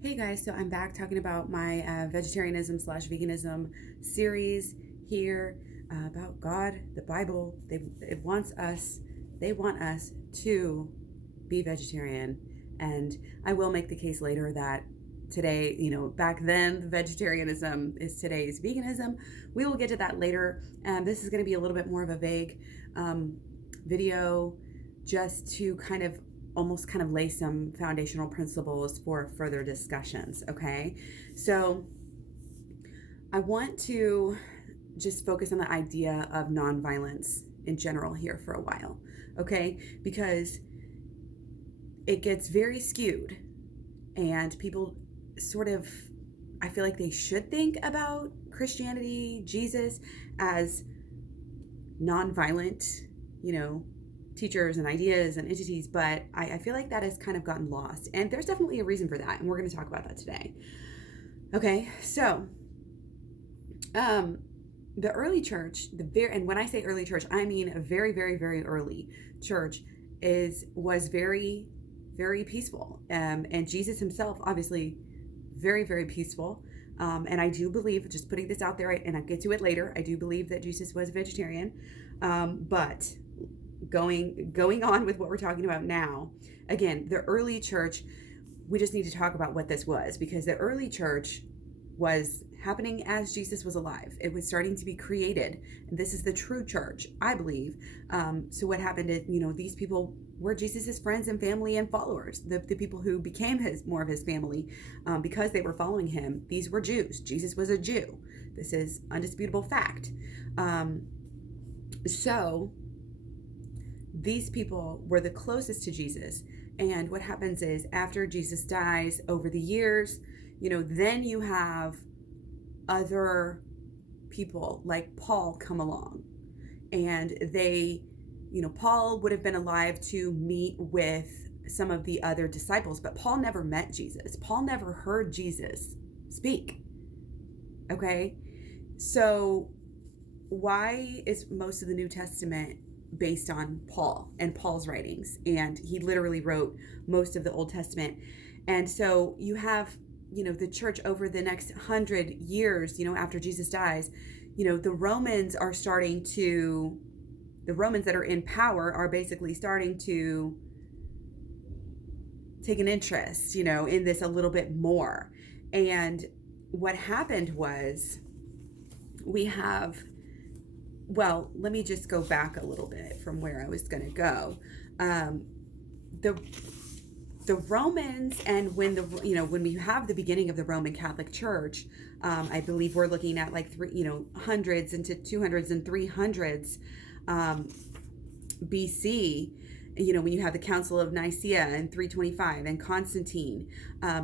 Hey guys, so I'm back talking about my vegetarianism slash veganism series here about God, the Bible. They want us to be vegetarian, and I will make the case later that today, back then vegetarianism is today's veganism. We will get to that later. This is going to be a little bit more of a vague video, just to almost kind of lay some foundational principles for further discussions, okay? So I want to just focus on the idea of nonviolence in general here for a while, okay? Because it gets very skewed and people sort of, I feel like they should think about Christianity, Jesus, as nonviolent, teachers and ideas and entities, but I feel like that has kind of gotten lost. And there's definitely a reason for that, and we're going to talk about that today. Okay, so the early church, and when I say early church, I mean a very, very, very early church was very, very peaceful. And Jesus himself, obviously, very, very peaceful. And I do believe, just putting this out there, and I'll get to it later, I do believe that Jesus was a vegetarian. But going on with what we're talking about now, again, the early church, we just need to talk about what this was, because the early church was happening as Jesus was alive. It was starting to be created, and this is the true church, I believe. So what happened is, these people were Jesus's friends and family and followers. The people who became more of his family, because they were following him, these were Jews. Jesus was a Jew. This is undisputable fact. So these people were the closest to Jesus. And what happens is, after Jesus dies, over the years, then you have other people like Paul come along. And they, Paul would have been alive to meet with some of the other disciples, but Paul never met Jesus. Paul never heard Jesus speak. Okay? So why is most of the New Testament based on Paul and Paul's writings? And he literally wrote most of the Old Testament. And so you have, the church over the next 100 years, after Jesus dies, the Romans that are in power are basically starting to take an interest, in this a little bit more. And what happened was, let me just go back a little bit from where I was going to go. The Romans, and when we have the beginning of the Roman Catholic Church, I believe we're looking at like hundreds into 200s and 300s BC. When you have the Council of Nicaea in 325 and Constantine,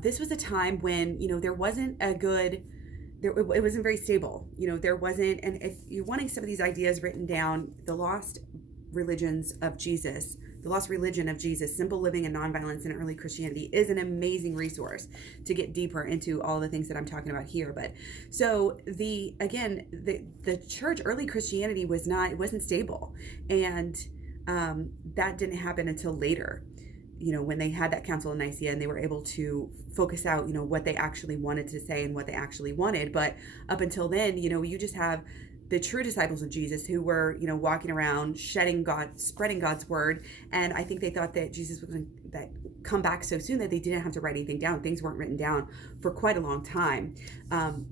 this was a time when there wasn't a good. It wasn't very stable. There wasn't, and if you're wanting some of these ideas written down, the lost religion of Jesus, Simple Living and Nonviolence in Early Christianity, is an amazing resource to get deeper into all the things that I'm talking about here. But so the church, early Christianity it wasn't stable, and that didn't happen until later. When they had that Council of Nicaea and they were able to focus out, what they actually wanted to say and what they actually wanted. But up until then, you just have the true disciples of Jesus who were, walking around, spreading God's word. And I think they thought that Jesus was going to come back so soon that they didn't have to write anything down. Things weren't written down for quite a long time.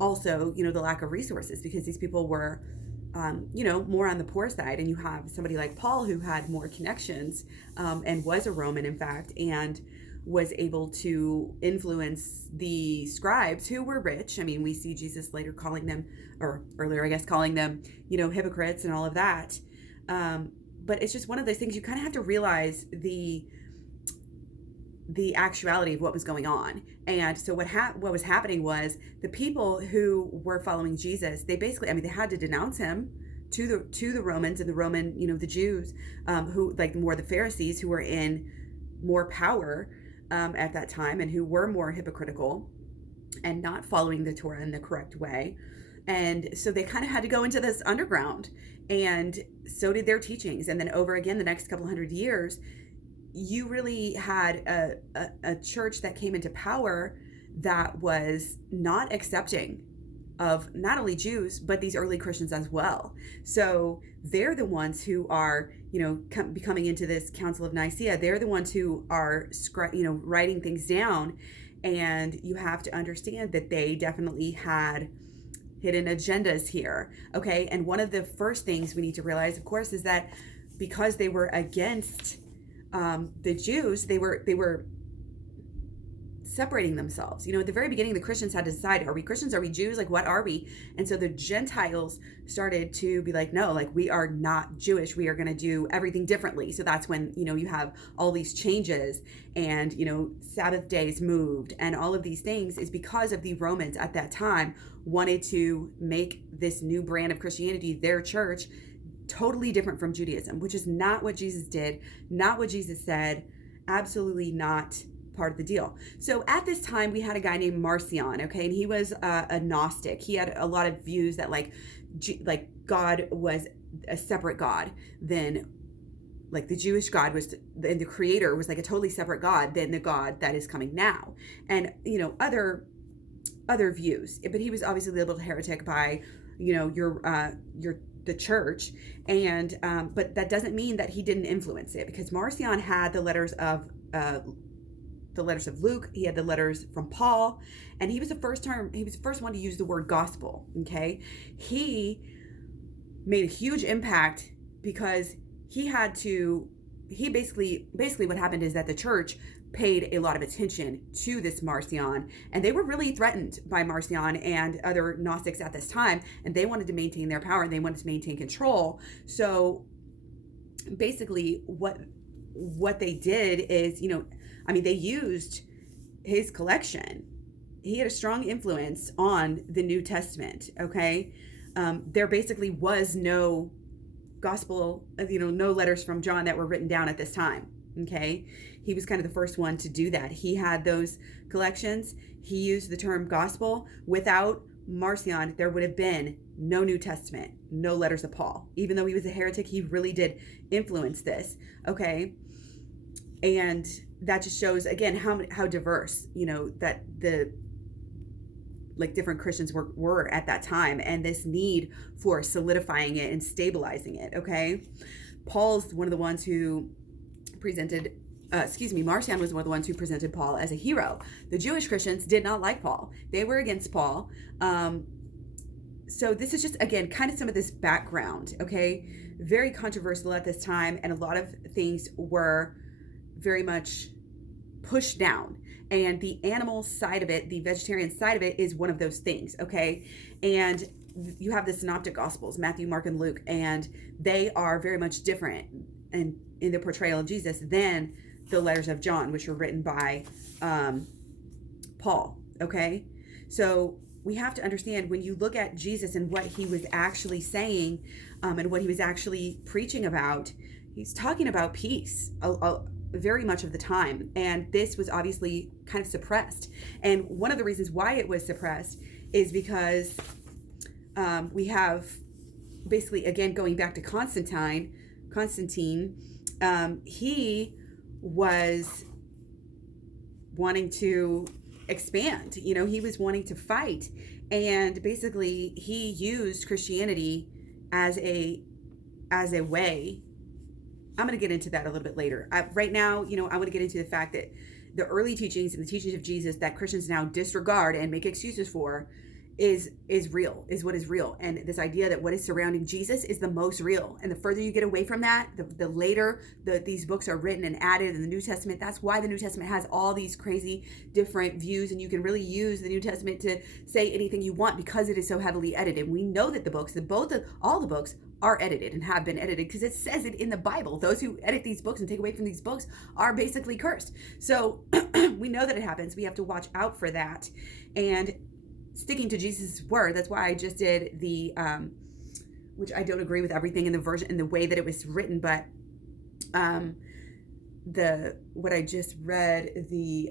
Also, the lack of resources, because these people were more on the poor side, and you have somebody like Paul who had more connections, and was a Roman, in fact, and was able to influence the scribes who were rich. I mean, we see Jesus later calling them, or earlier, I guess, calling them, hypocrites and all of that. But it's just one of those things, you kind of have to realize the actuality of what was going on. And so what was happening was, the people who were following Jesus, they basically, they had to denounce him to the Romans, and the Roman, the Jews, who, like, more the Pharisees, who were in more power at that time, and who were more hypocritical and not following the Torah in the correct way. And so they kind of had to go into this underground, and so did their teachings. And then over again, the next couple hundred years, you really had a church that came into power that was not accepting of not only Jews, but these early Christians as well. So they're the ones who are, becoming into this Council of Nicaea. They're the ones who are, writing things down. And you have to understand that they definitely had hidden agendas here. Okay. And one of the first things we need to realize, of course, is that because they were against the Jews, they were separating themselves. At the very beginning, the Christians had to decide, are we Christians? Are we Jews? Like, what are we? And so the Gentiles started to be like, no, like, we are not Jewish. We are going to do everything differently. So that's when, you have all these changes and, Sabbath days moved and all of these things is because of the Romans at that time wanted to make this new brand of Christianity, their church, totally different from Judaism, which is not what Jesus did, not what Jesus said, absolutely not part of the deal. So at this time, we had a guy named Marcion, okay, and he was a Gnostic. He had a lot of views that like God was a separate God than like the Jewish God was, and the creator was like a totally separate God than the God that is coming now, and other views. But he was obviously labeled a heretic by the church, and but that doesn't mean that he didn't influence it, because Marcion had the letters of Luke, he had the letters from Paul, and he was the first one to use the word gospel. Okay, he made a huge impact because he basically what happened is that the church paid a lot of attention to this Marcion, and they were really threatened by Marcion and other Gnostics at this time, and they wanted to maintain their power and they wanted to maintain control. So basically what they did is, they used his collection. He had a strong influence on the New Testament, okay? There basically was no gospel, no letters from John that were written down at this time, okay? He was kind of the first one to do that. He had those collections. He used the term gospel. Without Marcion, there would have been no New Testament, no letters of Paul. Even though he was a heretic, he really did influence this, okay? And that just shows, again, how diverse, that the different Christians were at that time, and this need for solidifying it and stabilizing it, okay? Paul's one of the ones who presented, Marcion was one of the ones who presented Paul as a hero. The Jewish Christians did not like Paul. They were against Paul. So this is just, again, kind of some of this background, okay? Very controversial at this time, and a lot of things were very much pushed down. And the animal side of it, the vegetarian side of it, is one of those things, okay? And you have the synoptic gospels, Matthew, Mark, and Luke, and they are very much different in the portrayal of Jesus than the letters of John, which were written by Paul, okay? So we have to understand, when you look at Jesus and what he was actually saying and what he was actually preaching about, he's talking about peace very much of the time. And this was obviously kind of suppressed. And one of the reasons why it was suppressed is because we have basically, again, going back to Constantine, he was wanting to expand, he was wanting to fight. And basically he used Christianity as a way. I'm going to get into that a little bit later. Right now, I want to get into the fact that the early teachings and the teachings of Jesus that Christians now disregard and make excuses for is what is real. And this idea that what is surrounding Jesus is the most real. And the further you get away from that, the later these books are written and added in the New Testament. That's why the New Testament has all these crazy different views, and you can really use the New Testament to say anything you want because it is so heavily edited. We know that all the books are edited and have been edited because it says it in the Bible. Those who edit these books and take away from these books are basically cursed. So we know that it happens. We have to watch out for that. And sticking to Jesus' word, that's why I just did the, which I don't agree with everything in the version, in the way that it was written, but what I just read, the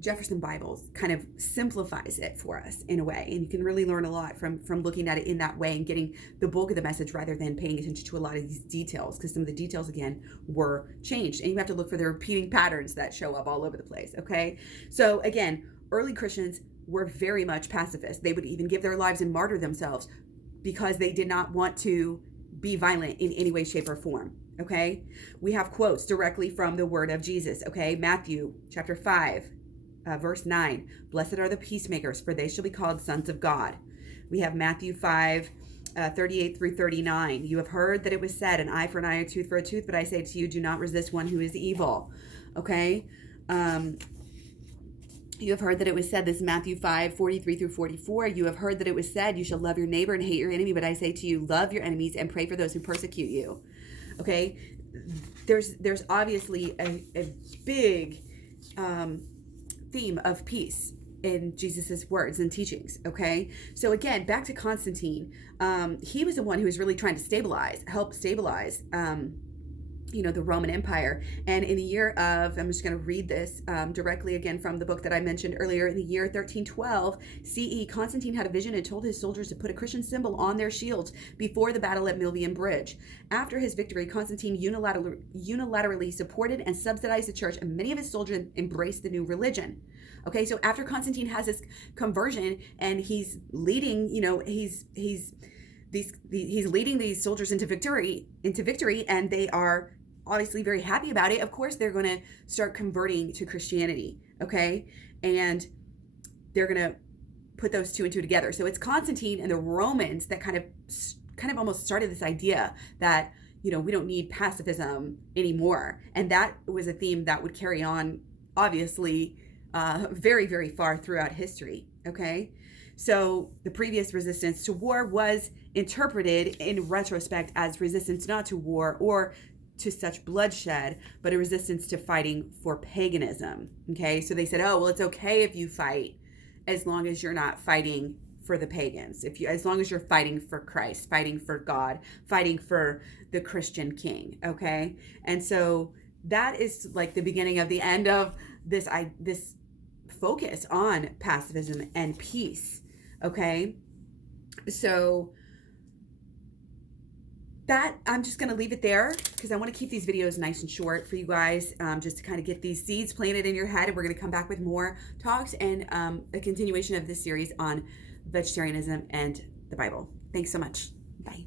Jefferson Bibles kind of simplifies it for us in a way, and you can really learn a lot from looking at it in that way and getting the bulk of the message rather than paying attention to a lot of these details, because some of the details, again, were changed, and you have to look for the repeating patterns that show up all over the place. Okay, so again, early Christians were very much pacifist. They would even give their lives and martyr themselves because they did not want to be violent in any way, shape, or form. Okay, we have quotes directly from the word of Jesus. Okay, Matthew chapter 5, verse 9. Blessed are the peacemakers, for they shall be called sons of God. We have Matthew 5, 38 through 39. You have heard that it was said, an eye for an eye, a tooth for a tooth, but I say to you, do not resist one who is evil. Okay, you have heard that it was said, this is Matthew 5, 43 through 44. You have heard that it was said, you shall love your neighbor and hate your enemy, but I say to you, love your enemies and pray for those who persecute you. Okay, there's obviously a big theme of peace in Jesus's words and teachings. Okay, so again, back to Constantine. He was the one who was really trying to help stabilize the Roman Empire. And in the year of, I'm just going to read this directly again from the book that I mentioned earlier. In the year 1312 CE, Constantine had a vision and told his soldiers to put a Christian symbol on their shields before the battle at Milvian Bridge. After his victory, Constantine unilaterally supported and subsidized the church, and many of his soldiers embraced the new religion. Okay, so after Constantine has his conversion and he's leading, he's leading these soldiers into victory, and they are obviously very happy about it. Of course, they're going to start converting to Christianity, okay? And they're going to put those two and two together. So it's Constantine and the Romans that kind of almost started this idea that, we don't need pacifism anymore. And that was a theme that would carry on, obviously, very, very far throughout history, okay? So the previous resistance to war was interpreted in retrospect as resistance not to war or to such bloodshed, but a resistance to fighting for paganism. Okay, so they said, oh, well, it's okay if you fight as long as you're not fighting for the pagans. As long as you're fighting for Christ, fighting for God, fighting for the Christian king. Okay, and so that is like the beginning of the end of this focus on pacifism and peace. Okay, so that I'm just going to leave it there because I want to keep these videos nice and short for you guys, just to kind of get these seeds planted in your head. And we're going to come back with more talks and a continuation of this series on vegetarianism and the Bible. Thanks so much. Bye.